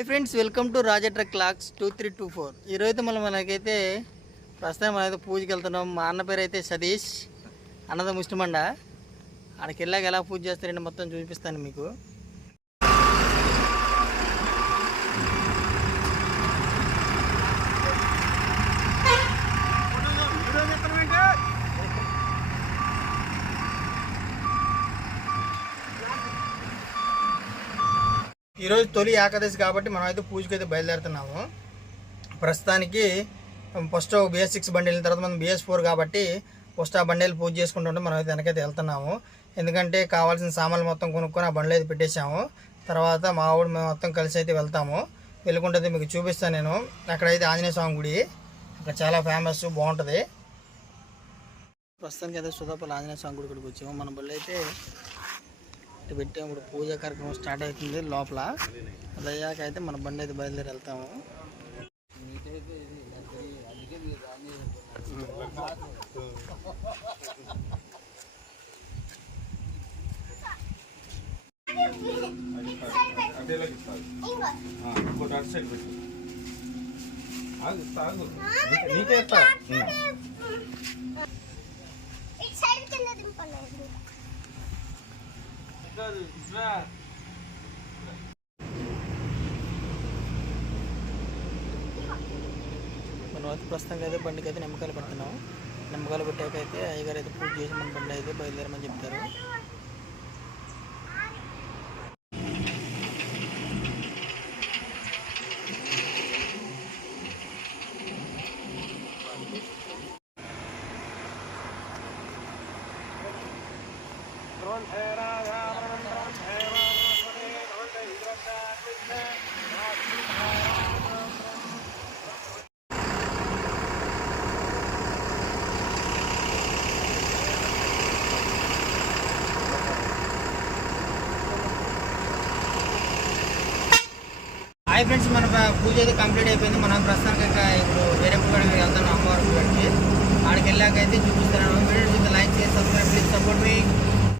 Hi friends welcome to Raja clocks two three two four ఈరోజు మళ్ళీ మనకైతే ప్రస్తుతం మనమైతే పూజకి వెళ్తున్నాం. మా అన్న పేరు అయితే సతీష్. అన్నద ముస్లిమండ ఆడికి వెళ్ళాక ఎలా పూజ చేస్తారండి మొత్తం చూపిస్తాను మీకు. ఈరోజు తొలి ఏకాదశి కాబట్టి మనం అయితే పూజకి అయితే బయలుదేరుతున్నాము. ప్రస్తుతానికి ఫస్ట్ బిఎస్ సిక్స్ బండి వెళ్ళిన తర్వాత మనం బిఎస్ ఫోర్ కాబట్టి ఫస్ట్ ఆ బండిలు పూజ చేసుకుంటుంటే మనం అయితే వెనకైతే వెళ్తున్నాము. ఎందుకంటే కావాల్సిన సామాన్లు మొత్తం కొనుక్కొని ఆ బండిలో అయితే పెట్టేశాము. తర్వాత మా ఆవిడ మేము మొత్తం కలిసి అయితే వెళ్తాము. వెళ్ళుకుంటే మీకు చూపిస్తాను నేను. అక్కడైతే ఆంజనేయ స్వామి గుడి. అక్కడ చాలా ఫేమస్ బాగుంటుంది. ప్రస్తుతానికి అయితే సుధాపల్లి ఆంజనేయ స్వామి గుడి ఇక్కడికి వచ్చాము. మన బళ్ళు అయితే ఇటు పెట్టాము. ఇప్పుడు పూజా కార్యక్రమం స్టార్ట్ అవుతుంది లోపల. అది అయ్యాక అయితే మన బండి అయితే బయలుదేరి వెళ్తాము. నీకే- నీకే ఇస్తా ఉం. ఇటు సైడ్ కింద మనం అయితే ప్రస్తుతానికి అయితే బండికి అయితే నిమ్మకాయలు పెడుతున్నాం నిమ్మకాయలు పెట్టాక అయితే అయ్యగారు అయితే పూజ చేసి మన బండి అయితే బయలుదేరమని చెప్తారు. హాయ్ ఫ్రెండ్స్ మన పూజ అయితే కంప్లీట్ అయిపోయింది. మనం ప్రస్తుతానికి ఇంకా ఇప్పుడు వేరే పూడికి వెళ్తాను అమ్మవారి పూడికి ఆడికి వెళ్ళాక అయితే చూపిస్తాను వీడియో లైక్ చేసి సబ్స్క్రైబ్ ప్లీజ్ సపోర్ట్ మీ.